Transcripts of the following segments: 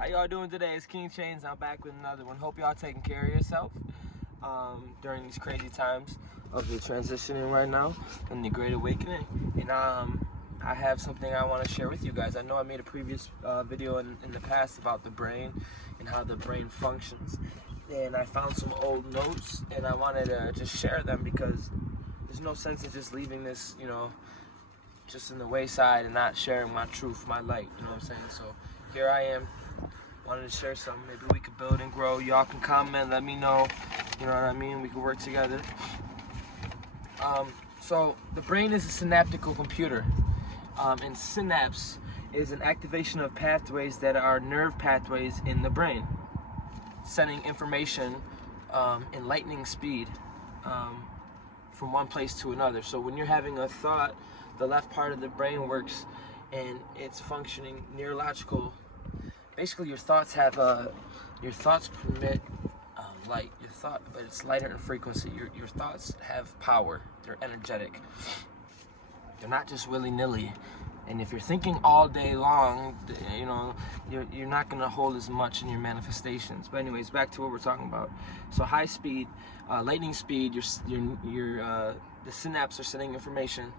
How y'all doing today? It's King Chains. I'm back with another one. Hope y'all taking care of yourself during these crazy times of the transitioning right now and the Great Awakening. And I have something I want to share with you guys. I know I made a previous video in the past about the brain and how the brain functions. And I found some old notes and I wanted to just share them because there's no sense in just leaving this, just in the wayside and not sharing my truth, my light, you know what I'm saying? So here I am. Wanted to share something. Maybe we could build and grow. Y'all can comment, let me know. You know what I mean? We can work together. So the brain is a synaptical computer, and synapse is an activation of pathways that are nerve pathways in the brain, sending information in lightning speed from one place to another. So when you're having a thought, the left part of the brain works, and it's functioning neurological. Basically, your thoughts have your thoughts permit light. Your thought, but it's lighter in frequency. Your thoughts have power. They're energetic. They're not just willy-nilly. And if you're thinking all day long, you're not gonna hold as much in your manifestations. But anyways, back to what we're talking about. So high speed, lightning speed. The synapses are sending information,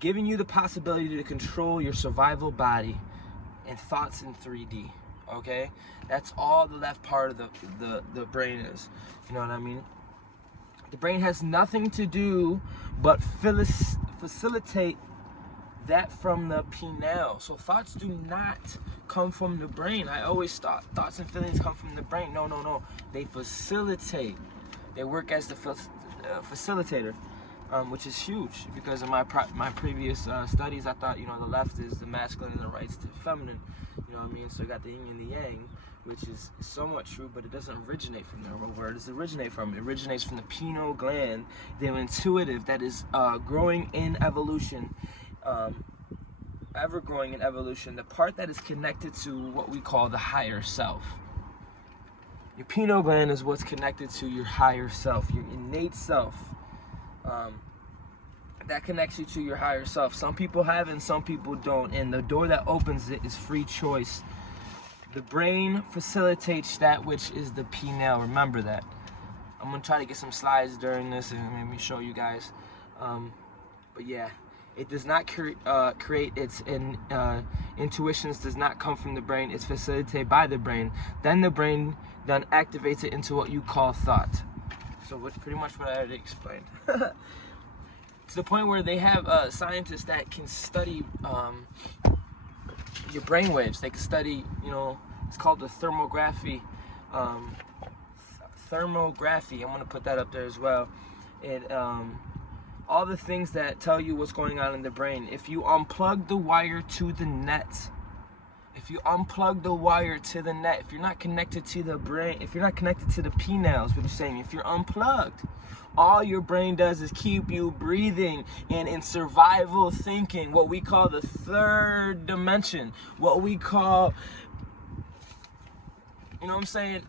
giving you the possibility to control your survival body and thoughts in 3D. Okay, that's all the left part of the brain is. You know what I mean? The brain has nothing to do but facilitate that from the pineal. So thoughts do not come from the brain. I always thought thoughts and feelings come from the brain. No. They facilitate. They work as the facilitator. Which is huge, because in my previous studies, I thought, the left is the masculine and the right's the feminine, you know what I mean? So you got the yin and the yang, which is somewhat true, but it doesn't originate from there. Where does it originate from? It originates from the pineal gland, the intuitive, that is growing in evolution, ever growing in evolution, the part that is connected to what we call the higher self. Your pineal gland is what's connected to your higher self, your innate self. That connects you to your higher self. Some people have it and some people don't, and the door that opens it is free choice. The brain facilitates that which is the pineal. Remember that. I'm gonna try to get some slides during this and maybe show you guys, but yeah, it does not create its intuitions. Does not come from the brain. It's facilitated by the brain. Then the brain then activates it into what you call thought. So what's pretty much what I already explained. To the point where they have scientists that can study your brain waves. They can study, it's called the thermography. Thermography. I'm gonna put that up there as well. And all the things that tell you what's going on in the brain. If you unplug the wire to the net, if you unplug the wire to the net, if you're not connected to the brain, if you're not connected to the pineal, is what I'm saying. If you're unplugged, all your brain does is keep you breathing and in survival thinking, what we call the third dimension, what we call,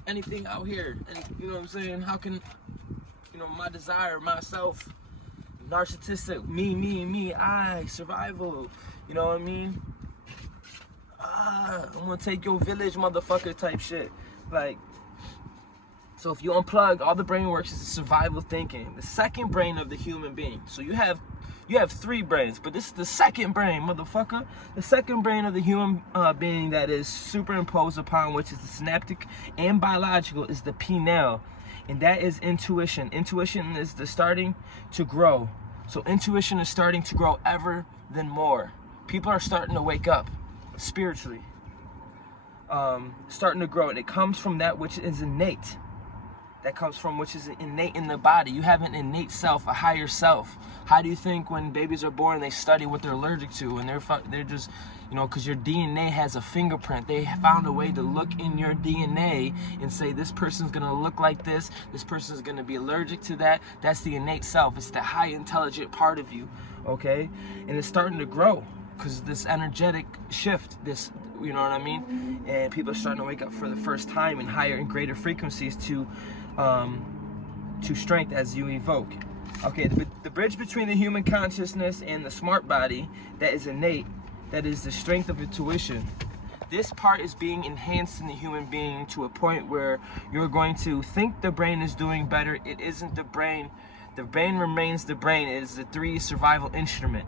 anything out here. And how can, my desire, myself, narcissistic, me, I, survival, you know what I mean? I'm gonna take your village, motherfucker type shit. So if you unplug, all the brain works is survival thinking. The second brain of the human being. So you have three brains, but this is the second brain, motherfucker. The second brain of the human being that is superimposed upon, which is the synaptic and biological, is the pineal. And that is intuition. Intuition is the starting to grow. So intuition is starting to grow ever than more. People are starting to wake up spiritually. Starting to grow, and it comes from that which is innate. that comes from, which is innate in the body. You have an innate self, a higher self. How do you think when babies are born, they study what they're allergic to, and they're just, you know, because your DNA has a fingerprint. They found a way to look in your DNA and say, this person's gonna look like this person's gonna be allergic to that. That's the innate self. It's the high intelligent part of you, okay? And it's starting to grow because this energetic shift, this, you know what I mean? And people are starting to wake up for the first time in higher and greater frequencies to strength as you evoke. Okay, the bridge between the human consciousness and the smart body, that is innate, that is the strength of intuition. This part is being enhanced in the human being to a point where you're going to think the brain is doing better. It isn't the brain. The brain remains the brain. It is the 3 survival instrument.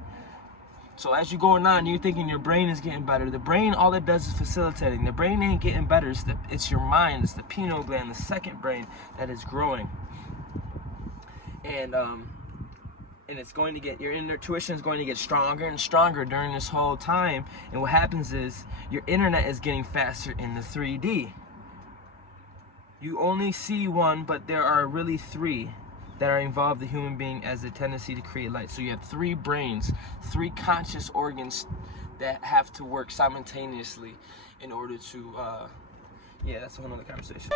So as you're going on, you're thinking your brain is getting better. The brain, all it does is facilitating. The brain ain't getting better. It's your mind. It's the pineal gland, the second brain, that is growing. And it's going to get, your intuition is going to get stronger and stronger during this whole time. And what happens is your internet is getting faster in the 3D. You only see one, but there are really 3 that are involved, the human being, as a tendency to create light. So you have 3 brains, 3 conscious organs that have to work simultaneously in order to, yeah, that's a whole nother conversation.